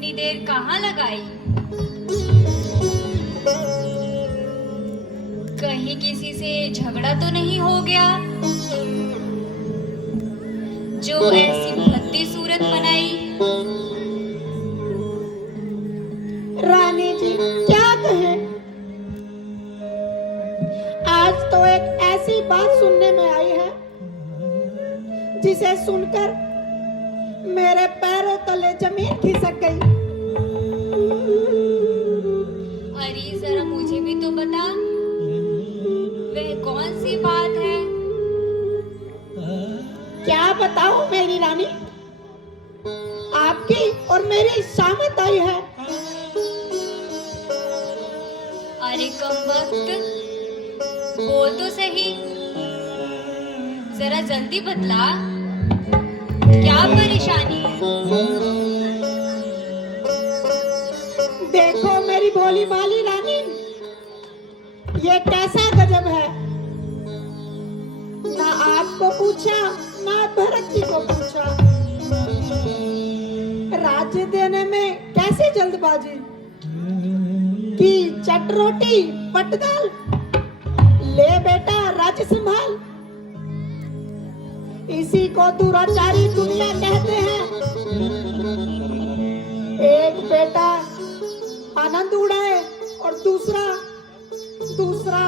इतनी देर कहाँ लगाई? कहीं किसी से झगड़ा तो नहीं हो गया जो ऐसी भद्दी सूरत बनाई? रानी जी क्या कहें, आज तो एक ऐसी बात सुनने में आई है जिसे सुनकर मेरे पैरों तले जमीन खिसक गई। अरे जरा मुझे भी तो बता, वह कौन सी बात है? क्या बताऊं मेरी रानी, आपकी और मेरी शामत आई है। अरे कमबख्त, बोल तो सही, जरा जल्दी बतला, क्या परेशानी है? देखो मेरी भोली भाली रानी, ये कैसा गजब है, ना आपको पूछा ना भरत जी को पूछा। राज्य देने में कैसे जल्दबाजी की, चट रोटी पट दाल, ले बेटा राज्य संभाल। इसी को दुराचारी दुनिया कहते हैं। एक बेटा आनंद उड़ाए और दूसरा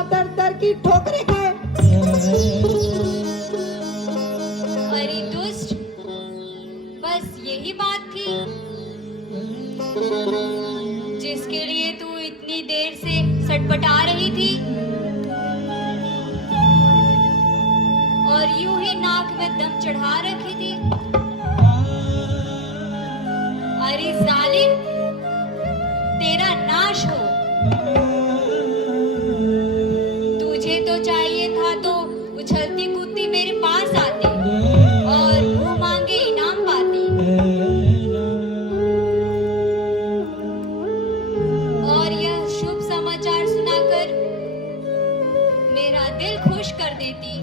दर दर की ठोकरें खाए। अरे दुष्ट, बस यही बात थी जिसके लिए तू इतनी देर से सटपटा रही थी और यूं ही नाक में दम चढ़ा रखी थी? अरे जालिम, तेरा नाश हो। तुझे तो चाहिए था तो उछलती कूदती मेरे पास आती और मुंह मांगे इनाम पाती, और यह शुभ समाचार सुनाकर मेरा दिल खुश कर देती।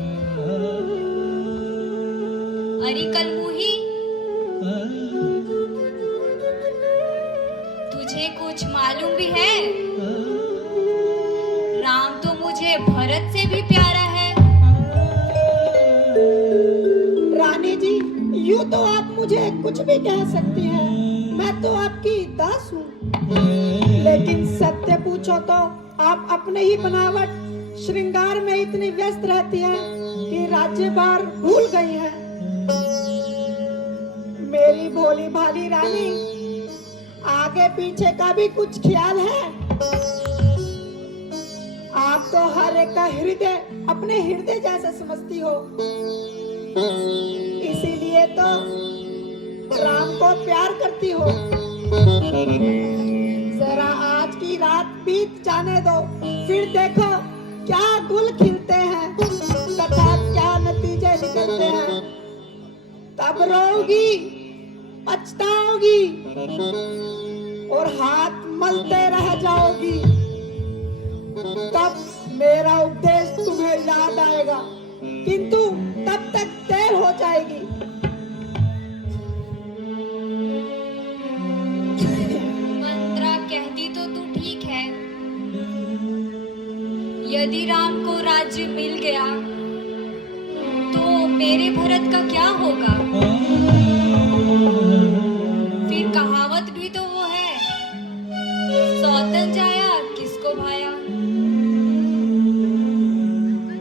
अरे कलमुही, तुझे कुछ मालूम भी है? राम तो मुझे भरत से भी प्यारा है। रानी जी, यूं तो आप मुझे कुछ भी कह सकती हैं, मैं तो आपकी दास हूँ। लेकिन सत्य पूछो तो आप अपने ही बनावट श्रृंगार में इतनी व्यस्त रहती हैं कि राज्य भार भूल गई हैं। मेरी भोली भाली रानी, आगे पीछे का भी कुछ ख्याल है? आप तो हर एक का हृदय अपने हृदय जैसा समझती हो, इसीलिए तो राम को प्यार करती हो। जरा आज की रात बीत जाने दो, फिर देखो क्या गुल खिलते हैं तथा क्या नतीजे निकलते हैं। तब रोगी, पछताओगी और हाथ मलते रह जाओगी। तब मेरा उपदेश तुम्हें याद आएगा, किंतु तब तक देर हो जाएगी। मंत्रा कहती तो तू ठीक है। यदि राम को राज्य मिल गया तो मेरे भरत का क्या होगा? फिर कहावत भी तो वो है, सौतन जाया किसको भाया।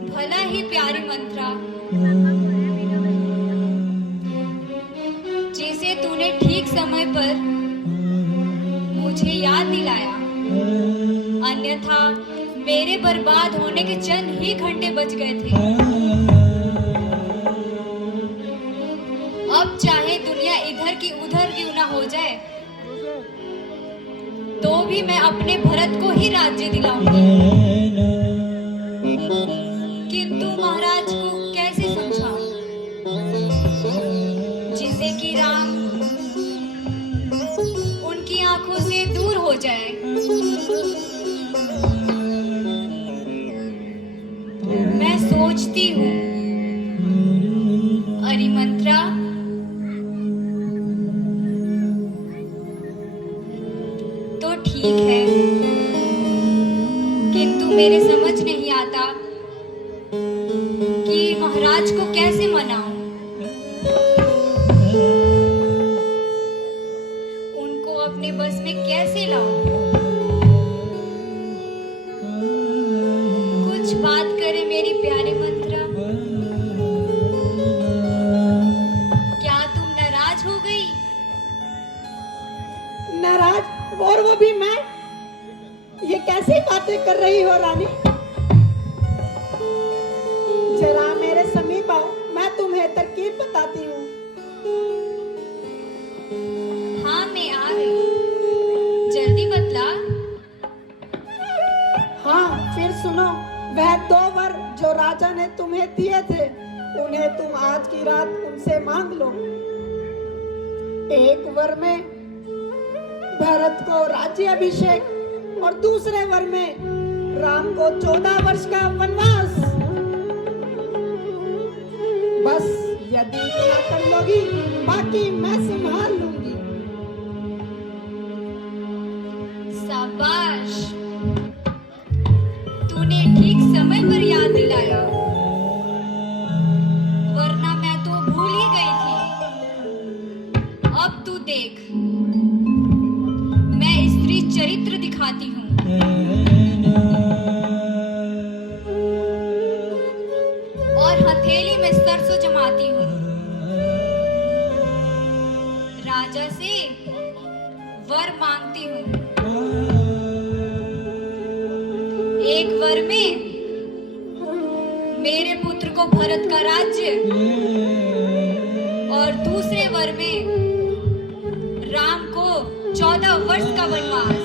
भला ही प्यारी मंत्रा, जिसे तूने ठीक समय पर मुझे याद दिलाया, अन्यथा मेरे बर्बाद होने के चंद ही घंटे बच गए थे। अब चाहे दुनिया इधर की उधर क्यों ना हो जाए, तो भी मैं अपने भरत को ही राज्य दिलाऊंगी। किंतु महाराज को कैसे समझाऊं, जिसे कि राम उनकी आंखों से दूर हो जाए। मैं सोचती हूँ, अरे मंत्रा, ठीक है, किंतु मेरे समझ नहीं आता कि महाराज को कैसे मनाऊं, उनको अपने बस में कैसे लाऊं। कुछ बात करे मेरी प्यारी मंत्रा, क्या तुम नाराज हो गई? नाराज? और वो भी मैं? ये कैसी बातें कर रही हो रानी? जरा मेरे समीप आओ, मैं तुम्हें तरकीब बताती हूँ। हाँ, मैं आ गई, जल्दी बतला। हाँ, फिर सुनो, वह 2 वर जो राजा ने तुम्हें दिए थे, उन्हें तुम आज की रात उनसे मांग लो। एक वर में भरत को राज्य अभिषेक और दूसरे वर में राम को 14 वर्ष का वनवास। बस यदि इतना कर लोगी, बाकी मैं संभाल लूंगी। शाबाश, तूने ठीक समय पर याद दिलाया, वरना मैं तो भूल ही गई थी। अब तू देख, मैं स्त्री चरित्र दिखाती हूँ। और हथेली में सरसों जमाती हूँ। राजा से वर मांगती हूँ। एक वर में मेरे पुत्र को भरत का राज्य और दूसरे वर में राम को 14 वर्ष का वनवास।